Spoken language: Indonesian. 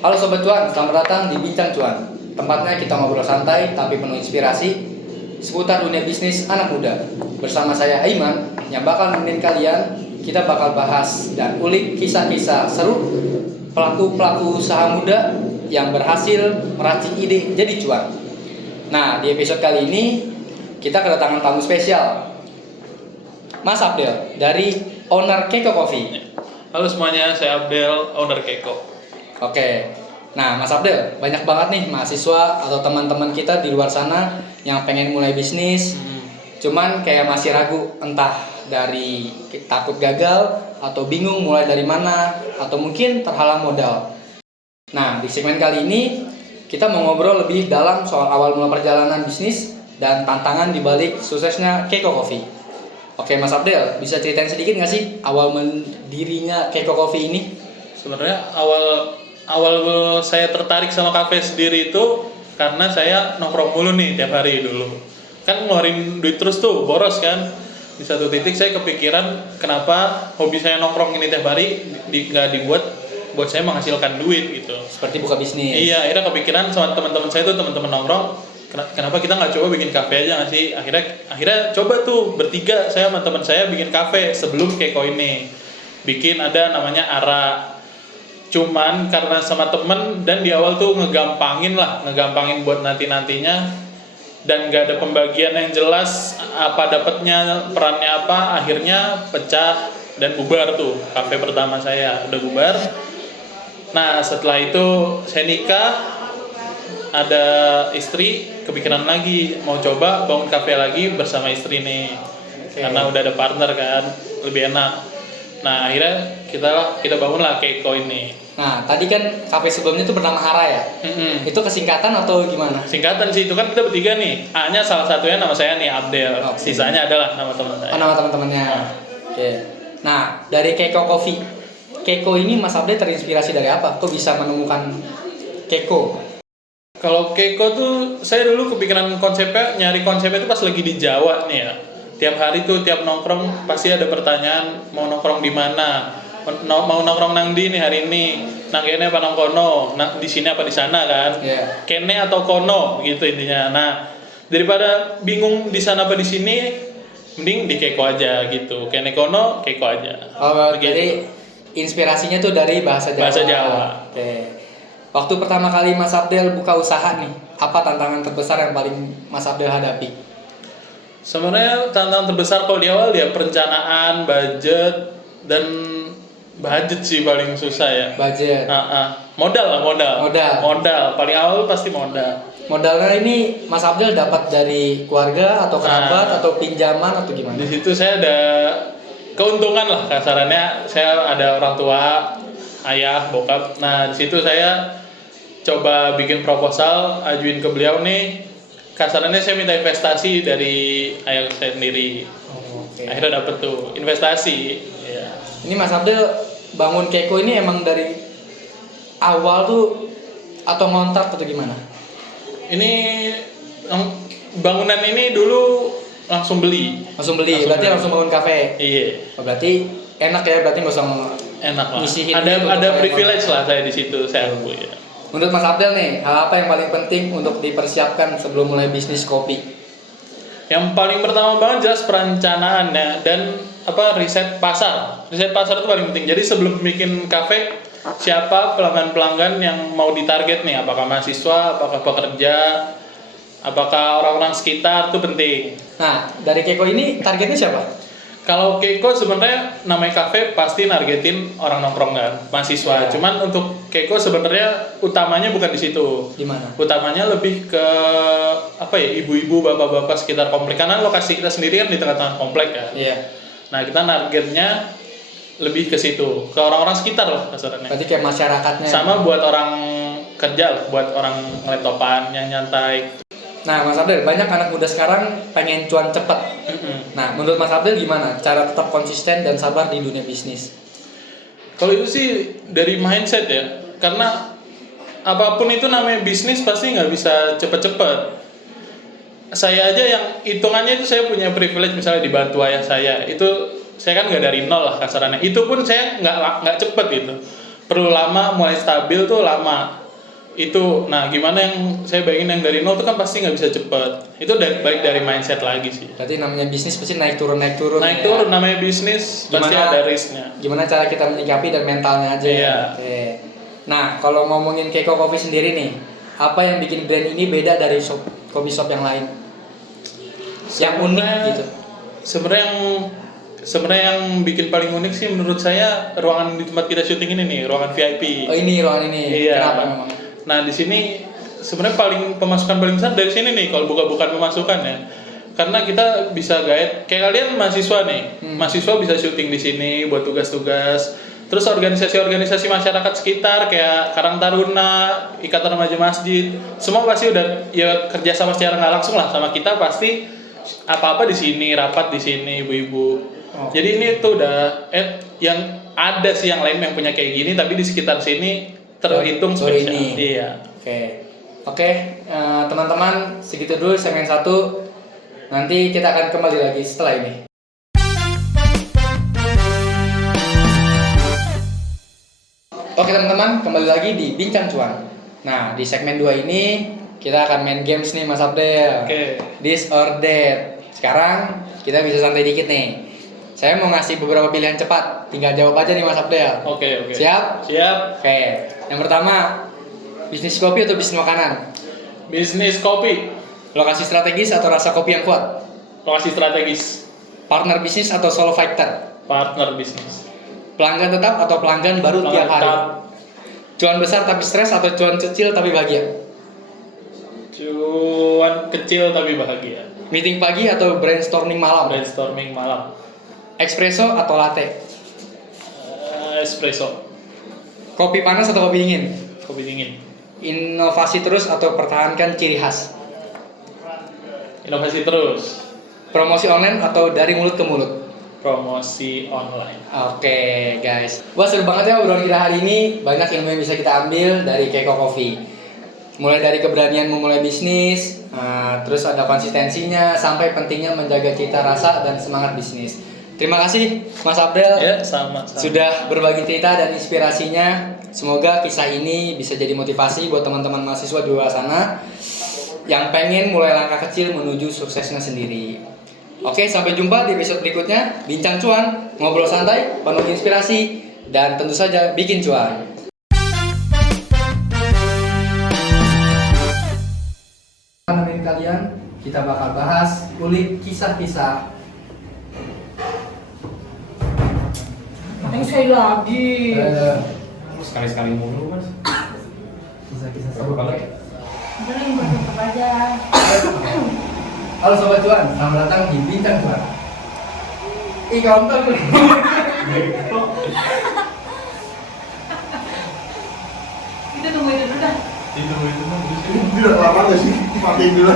Halo Sobat Cuan, selamat datang di Bincang Cuan. Tempatnya kita ngobrol santai tapi penuh inspirasi seputar dunia bisnis anak muda. Bersama saya Aiman yang bakal nemenin kalian. Kita bakal bahas dan ulik kisah-kisah seru pelaku-pelaku usaha muda yang berhasil meracik ide jadi cuan. Nah, di episode kali ini kita kedatangan tamu spesial, Mas Abdel dari owner Keko Coffee. Halo semuanya, saya Abdel, owner Keko. Oke, nah Mas Abdel, banyak banget nih mahasiswa atau teman-teman kita di luar sana yang pengen mulai bisnis, cuman kayak masih ragu, entah dari takut gagal atau bingung mulai dari mana, atau mungkin terhalang modal. Nah, di segmen kali ini kita mau ngobrol lebih dalam soal awal mula perjalanan bisnis dan tantangan di balik suksesnya Keko Coffee. Oke Mas Abdel, bisa ceritain sedikit nggak sih awal mendirinya Keko Coffee ini? Sebenarnya awal saya tertarik sama kafe sendiri itu karena saya nongkrong mulu nih tiap hari dulu. Kan ngeluarin duit terus tuh, boros kan. Di satu titik saya kepikiran kenapa hobi saya nongkrong ini tiap hari nggak dibuat buat saya menghasilkan duit gitu. Seperti buka bisnis. Iya, akhirnya kepikiran sama teman-teman saya tuh, teman-teman nongkrong, kenapa kita nggak coba bikin kafe aja nggak sih? Akhirnya coba tuh bertiga saya sama teman saya bikin kafe sebelum Keko ini. Bikin ada namanya Ara. Cuman karena sama temen dan di awal tuh ngegampangin buat nantinya dan gak ada pembagian yang jelas apa dapatnya, perannya apa, akhirnya pecah dan bubar tuh kafe pertama saya udah bubar. Nah setelah itu saya nikah, ada istri, kepikiran lagi mau coba bangun kafe lagi bersama istri nih. Karena udah ada partner kan, lebih enak. Nah akhirnya kita bangunlah Keko ini. Nah tadi kan kafe sebelumnya itu bernama Hara ya. Itu kesingkatan atau gimana? Singkatan sih, itu kan kita bertiga nih. A-nya salah satunya nama saya nih Abdel. Sisanya adalah nama teman saya. Nama teman-temannya. Oke. Nah dari Keko Coffee, Keko ini Mas Abdel terinspirasi dari apa? Kok bisa menemukan Keko? Kalau Keko tuh saya dulu kepikiran nyari konsepnya itu pas lagi di Jawa nih ya. Tiap hari tuh tiap nongkrong pasti ada pertanyaan mau nongkrong di mana, mau nongkrong nang di nih hari ini, nang kene apa nang kono, di sini apa di sana kan, kene atau kono gitu intinya. Nah daripada bingung di sana apa di sini, mending di Keko aja gitu, kene kono Keko aja. Oh jadi inspirasinya tuh dari bahasa Jawa. Bahasa Jawa. Oke. Waktu pertama kali Mas Abdel buka usaha nih, apa tantangan terbesar yang paling Mas Abdel hadapi? Sebenarnya tantangan terbesar kalau di awal ya perencanaan, budget sih paling susah ya. Budget. Modal. Paling awal pasti modal. Modalnya ini Mas Abdel dapat dari keluarga atau kerabat atau pinjaman atau gimana? Di situ saya ada keuntungan lah kasarannya. Saya ada orang tua, ayah, bokap. Nah di situ saya coba bikin proposal, ajuin ke beliau nih. Kasarannya saya minta investasi dari ayah saya sendiri. Akhirnya dapet tuh investasi. Ya. Ini Mas Abdel bangun Keko ini emang dari awal tuh atau ngontrak atau gimana? Ini bangunan ini dulu langsung beli. Berarti langsung bangun kafe. Iya. Oh, berarti enak ya, berarti nggak usah enak lah. Ada privilege lah saya di situ, saya akui ya. Menurut Mas Abdel nih, hal apa yang paling penting untuk dipersiapkan sebelum mulai bisnis kopi? Yang paling pertama banget jelas perencanaannya dan riset pasar. Riset pasar itu paling penting. Jadi sebelum bikin kafe, siapa pelanggan-pelanggan yang mau ditarget nih? Apakah mahasiswa, apakah pekerja, apakah orang-orang sekitar, itu penting. Nah, dari Keko ini targetnya siapa? Kalau Keko sebenarnya namanya kafe pasti nargetin orang nongkrong kan, mahasiswa. Ya. Cuman untuk Keko sebenarnya utamanya bukan di situ. Di mana? Utamanya lebih ke ibu-ibu, bapak-bapak sekitar komplek. Karena lokasi kita sendiri kan di tengah-tengah komplek kan. Iya. Nah kita targetnya lebih ke situ, ke orang-orang sekitar lah kasarannya. Berarti kayak masyarakatnya. Sama buat orang kerja, buat orang laptopan yang nyantai. Nah Mas Abdel, banyak anak muda sekarang pengen cuan cepat. Nah menurut Mas Abdel gimana cara tetap konsisten dan sabar di dunia bisnis? Kalau itu sih dari mindset ya, karena apapun itu namanya bisnis pasti nggak bisa cepet-cepet. Saya aja yang hitungannya itu saya punya privilege misalnya dibantu ayah saya, itu saya kan nggak dari nol lah kasarannya. Itu pun saya nggak cepet gitu. perlu lama, mulai stabil tuh lama. Itu, nah gimana yang saya bayangin yang dari nol itu kan pasti nggak bisa cepet. Itu balik dari mindset lagi sih. Berarti namanya bisnis pasti naik turun. Naik ya. turun namanya bisnis, pasti ada risknya. Gimana cara kita menyikapi dan mentalnya aja. Iya. Oke. Nah, kalau ngomongin Keiko Coffee sendiri nih, apa yang bikin brand ini beda dari coffee shop yang lain? Yang unik gitu. Sebenarnya yang bikin paling unik sih menurut saya ruangan di tempat kita syuting ini nih, ruangan VIP. Oh, ini ruangan ini. Iya. Kenapa memang? Nah, di sini sebenarnya pemasukan paling besar dari sini nih kalau bukan pemasukan ya. Karena kita bisa guide kayak kalian mahasiswa nih. Mahasiswa bisa syuting di sini buat tugas-tugas. Terus organisasi-organisasi masyarakat sekitar kayak Karang Taruna, Ikatan Remaja Masjid, semua pasti udah ya kerja sama secara nggak langsung lah sama kita, pasti apa-apa di sini, rapat di sini, ibu-ibu. Oh. Jadi ini tuh udah yang ada sih yang lain yang punya kayak gini, tapi di sekitar sini terhitung spesial. Ini. Iya. Oke, teman-teman, segitu dulu segmen 1. Nanti kita akan kembali lagi setelah ini. Oke teman-teman, kembali lagi di Bincang Cuan. Nah, di segmen 2 ini kita akan main games nih Mas Abdel. Oke. This or that. Sekarang kita bisa santai dikit nih. Saya mau ngasih beberapa pilihan cepat, tinggal jawab aja nih Mas Abdel. Oke. Siap? Siap. Oke. Yang pertama, bisnis kopi atau bisnis makanan? Bisnis kopi. Lokasi strategis atau rasa kopi yang kuat? Lokasi strategis. Partner bisnis atau solo fighter? Partner bisnis. Pelanggan tetap atau pelanggan baru tiap hari? Tetap. Cuan besar tapi stres atau cuan kecil tapi bahagia? Cuan kecil tapi bahagia. Meeting pagi atau brainstorming malam? Brainstorming malam. Espresso atau latte? Espresso. Kopi panas atau kopi dingin? Kopi dingin. Inovasi terus atau pertahankan ciri khas? Inovasi terus. Promosi online atau dari mulut ke mulut? Promosi online. Oke guys, wah seru banget ya obrolan kita hari ini. Banyak ilmu yang bisa kita ambil dari Keiko Coffee. Mulai dari keberanian memulai bisnis, terus ada konsistensinya, sampai pentingnya menjaga cita rasa dan semangat bisnis. Terima kasih Mas Abdel. Ya, sama. Sudah berbagi cerita dan inspirasinya. Semoga kisah ini bisa jadi motivasi buat teman-teman mahasiswa di luar sana yang pengen mulai langkah kecil menuju suksesnya sendiri. Oke, sampai jumpa di episode berikutnya. Bincang Cuan, ngobrol santai, penuh inspirasi, dan tentu saja bikin cuan. Nemenin kalian, kita bakal bahas kulik kisah-kisah. Yang saya lagi. Sekali-sekali mulu mas. Kisah-kisah Berapa kali? Beli bertutup aja. Halo Sobat Cuan, selamat datang di Bincang Cuan. Ih, kontol nih. Kita tungguin dulu dah. Itu mah. Udah lama gak sih? Matiin dulu.